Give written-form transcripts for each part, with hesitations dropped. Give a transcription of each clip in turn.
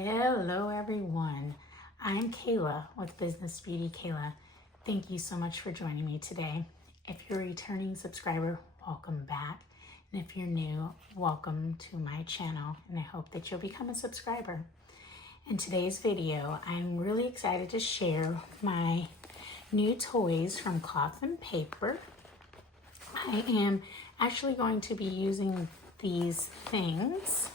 Hello everyone, I'm Kayla with Business Beauty Kayla. Thank you so much for joining me today. If you're a returning subscriber, welcome back. And if you're new, welcome to my channel, and I hope that you'll become a subscriber. In today's video, I'm really excited to share my new toys from Cloth and Paper. I am actually going to be using these things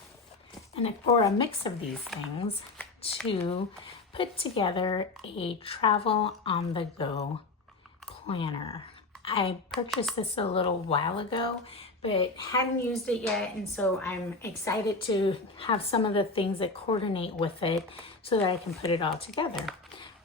or a mix of these things to put together a travel on the go planner. I purchased this a little while ago, but hadn't used it yet, and so I'm excited to have some of the things that coordinate with it so that I can put it all together.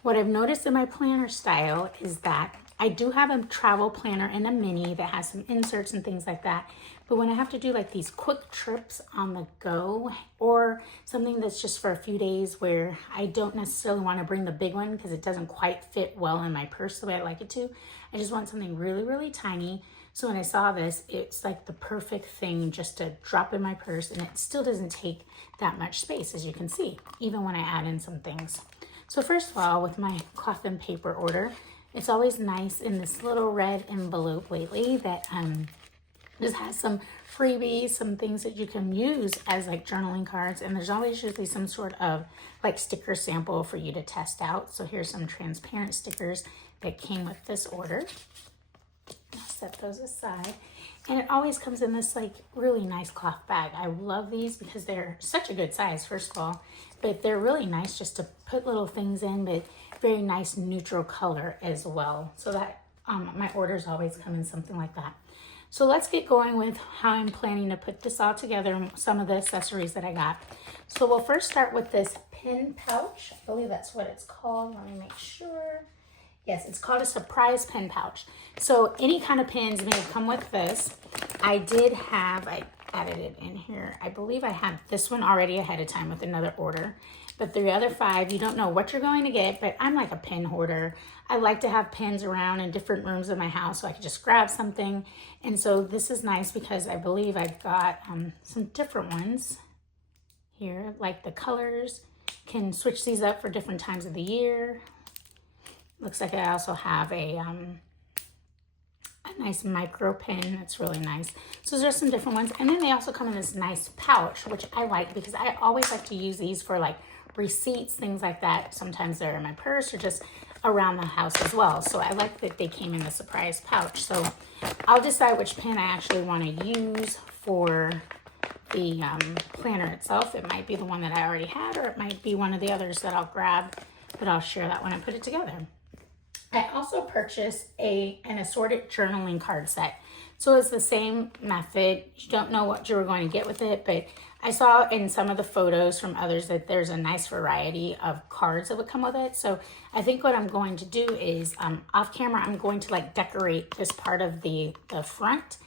What I've noticed in my planner style is that I do have a travel planner and a mini that has some inserts and things like that. But when I have to do like these quick trips on the go or something that's just for a few days where I don't necessarily want to bring the big one because it doesn't quite fit well in my purse the way I like it to, I just want something really, really tiny. So when I saw this, it's like the perfect thing just to drop in my purse, and it still doesn't take that much space, as you can see, even when I add in some things. So first of all, with my Cloth and Paper order, it's always nice in this little red envelope lately that just has some freebies, some things that you can use as like journaling cards. And there's always usually some sort of like sticker sample for you to test out. So here's some transparent stickers that came with this order. I'll set those aside. And it always comes in this like really nice cloth bag. I love these because they're such a good size, first of all, but they're really nice just to put little things in, but very nice neutral color as well. So that my orders always come in something like that. So let's get going with how I'm planning to put this all together and some of the accessories that I got. So we'll first start with this pin pouch. I believe that's what it's called. Let me make sure. Yes, it's called a surprise pin pouch. So any kind of pins may come with this. I added it in here. I believe I had this one already ahead of time with another order. But the other 5, you don't know what you're going to get, but I'm like a pin hoarder. I like to have pins around in different rooms of my house so I can just grab something. And so this is nice because I believe I've got some different ones here, like the colors. Can switch these up for different times of the year. Looks like I also have a nice micro pin that's really nice. So there's some different ones. And then they also come in this nice pouch, which I like because I always like to use these for like receipts, things like that. Sometimes they're in my purse or just around the house as well. So I like that they came in the surprise pouch. So I'll decide which pen I actually want to use for the planner itself. It might be the one that I already had, or it might be one of the others that I'll grab, but I'll share that when I put it together. I also purchased an assorted journaling card set. So it's the same method. You don't know what you're going to get with it, but I saw in some of the photos from others that there's a nice variety of cards that would come with it. So I think what I'm going to do is off camera, I'm going to like decorate this part of the front,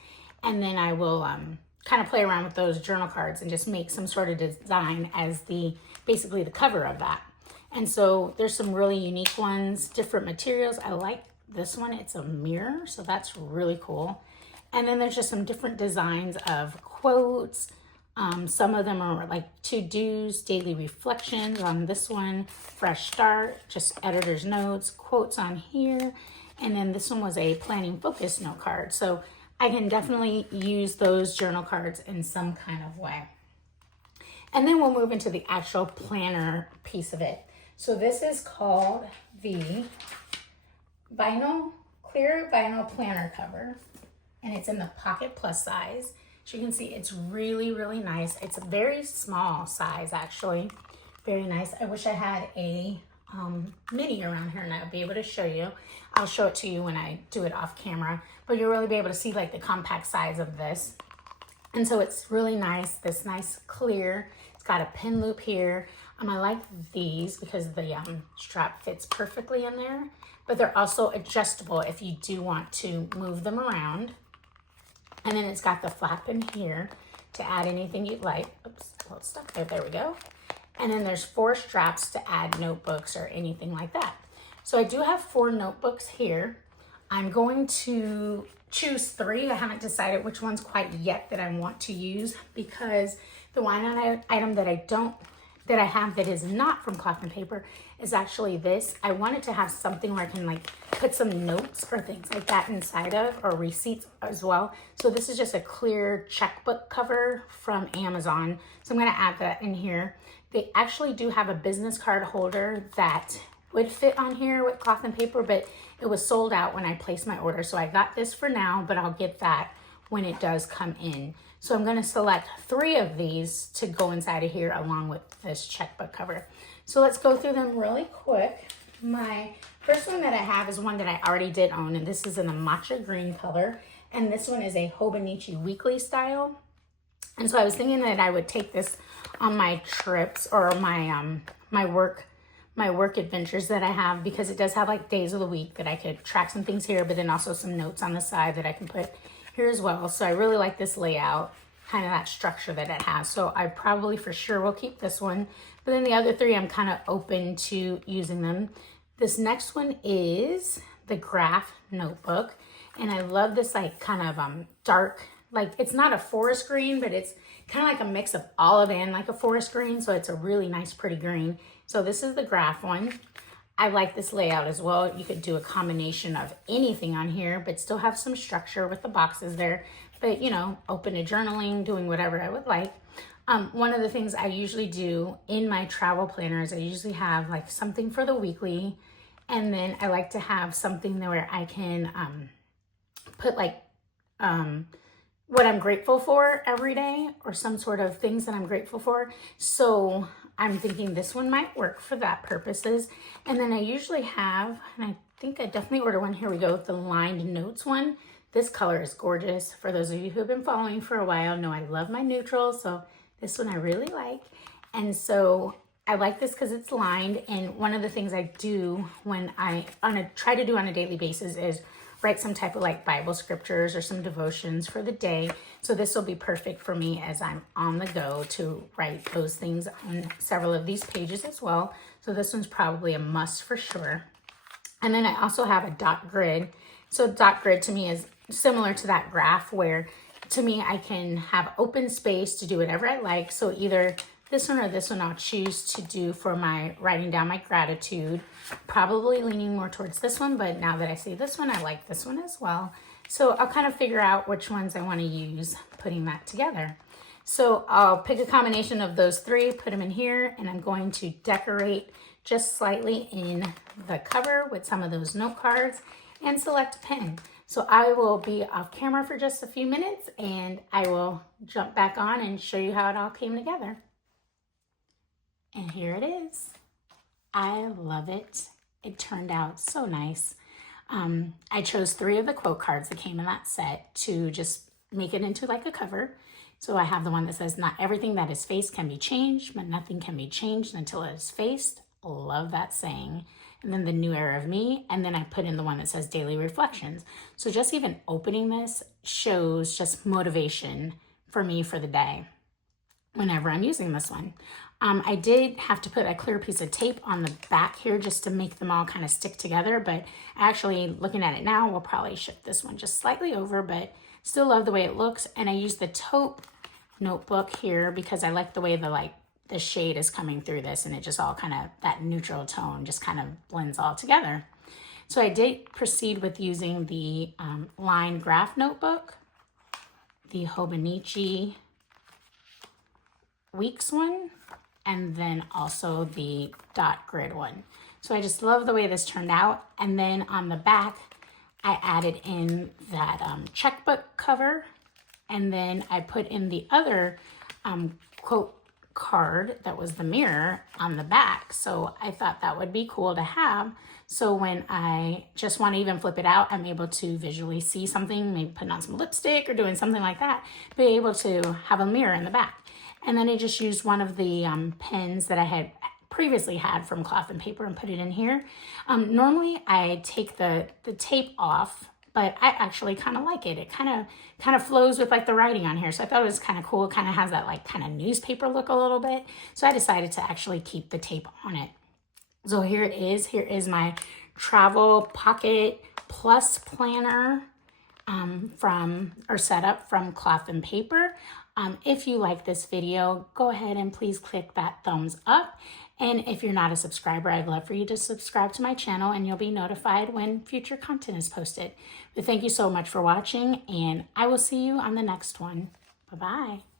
and then I will kind of play around with those journal cards and just make some sort of design as basically the cover of that. And so there's some really unique ones, different materials. I like this one. It's a mirror, so that's really cool. And then there's just some different designs of quotes. Some of them are like to-dos, daily reflections on this one, fresh start, just editor's notes, quotes on here. And then this one was a planning focus note card. So I can definitely use those journal cards in some kind of way. And then we'll move into the actual planner piece of it. So this is called the clear vinyl planner cover, and it's in the pocket plus size. As you can see, it's really, really nice. It's a very small size, actually. Very nice. I wish I had a mini around here and I would be able to show you. I'll show it to you when I do it off camera, but you'll really be able to see like the compact size of this. And so it's really nice, this nice clear. It's got a pin loop here. I like these because the strap fits perfectly in there, but they're also adjustable if you do want to move them around. And then it's got the flap in here to add anything you'd like. Oops, a little stuck there, there we go. And then there's 4 straps to add notebooks or anything like that. So I do have 4 notebooks here. I'm going to choose 3. I haven't decided which ones quite yet that I want to use because the one item that I don't that I have that is not from Cloth and Paper is actually this. I wanted to have something where I can like put some notes or things like that inside of, or receipts as well. So this is just a clear checkbook cover from Amazon. So I'm gonna add that in here. They actually do have a business card holder that would fit on here with Cloth and Paper, but it was sold out when I placed my order. So I got this for now, but I'll get that when it does come in. So I'm gonna select 3 of these to go inside of here along with this checkbook cover. So let's go through them really quick. My first one that I have is one that I already did own, and this is in the matcha green color. And this one is a Hobonichi Weekly style. And so I was thinking that I would take this on my trips or my my work adventures that I have, because it does have like days of the week that I could track some things here, but then also some notes on the side that I can put here as well. So I really like this layout, kind of that structure that it has. So I probably for sure will keep this one, but then the other 3 I'm kind of open to using them. This next one is the Graph Notebook, and I love this like kind of dark, like it's not a forest green, but it's kind of like a mix of olive and like a forest green. So it's a really nice, pretty green. So this is the Graph one. I like this layout as well. You could do a combination of anything on here, but still have some structure with the boxes there. But you know, open to journaling, doing whatever I would like. One of the things I usually do in my travel planners, I usually have like something for the weekly. And then I like to have something where I can put like what I'm grateful for every day, or some sort of things that I'm grateful for. So I'm thinking this one might work for that purposes. And then I usually have, and I think I definitely order one, here we go, the lined notes one. This color is gorgeous. For those of you who have been following for a while know I love my neutrals, so this one I really like. And so I like this because it's lined, and one of the things I do when I try to do on a daily basis is write some type of like Bible scriptures or some devotions for the day. So this will be perfect for me as I'm on the go to write those things on several of these pages as well. So this one's probably a must for sure. And then I also have a dot grid. So dot grid to me is similar to that graph, where to me I can have open space to do whatever I like. So either this one or this one I'll choose to do for my writing down my gratitude. Probably leaning more towards this one, but now that I see this one, I like this one as well. So I'll kind of figure out which ones I want to use putting that together. So I'll pick a combination of those 3, put them in here, and I'm going to decorate just slightly in the cover with some of those note cards and select a pen. So I will be off camera for just a few minutes, and I will jump back on and show you how it all came together. And here it is. I love it. It turned out so nice. I chose 3 of the quote cards that came in that set to just make it into like a cover. So I have the one that says, "Not everything that is faced can be changed, but nothing can be changed until it is faced." Love that saying. And then the New Era of Me. And then I put in the one that says Daily Reflections. So just even opening this shows just motivation for me for the day whenever I'm using this one. I did have to put a clear piece of tape on the back here just to make them all kind of stick together, but actually looking at it now, we'll probably shift this one just slightly over, but still love the way it looks. And I use the taupe notebook here because I like the way the shade is coming through this, and it just all kind of, that neutral tone just kind of blends all together. So I did proceed with using the lined graph notebook, the Hobonichi Weeks one, and then also the dot grid one. So I just love the way this turned out. And then on the back, I added in that checkbook cover, and then I put in the other quote card that was the mirror on the back. So I thought that would be cool to have. So when I just want to even flip it out, I'm able to visually see something, maybe putting on some lipstick or doing something like that, be able to have a mirror in the back. And then I just used one of the pens that I had previously had from Cloth and Paper and put it in here. Normally I take the tape off, but I actually kind of like it. It kind of flows with like the writing on here. So I thought it was kind of cool. It kind of has that like kind of newspaper look a little bit. So I decided to actually keep the tape on it. So here it is. Here is my Travel Pocket Plus Planner setup from Cloth and Paper. If you like this video, go ahead and please click that thumbs up. And if you're not a subscriber, I'd love for you to subscribe to my channel and you'll be notified when future content is posted. But thank you so much for watching, and I will see you on the next one. Bye-bye.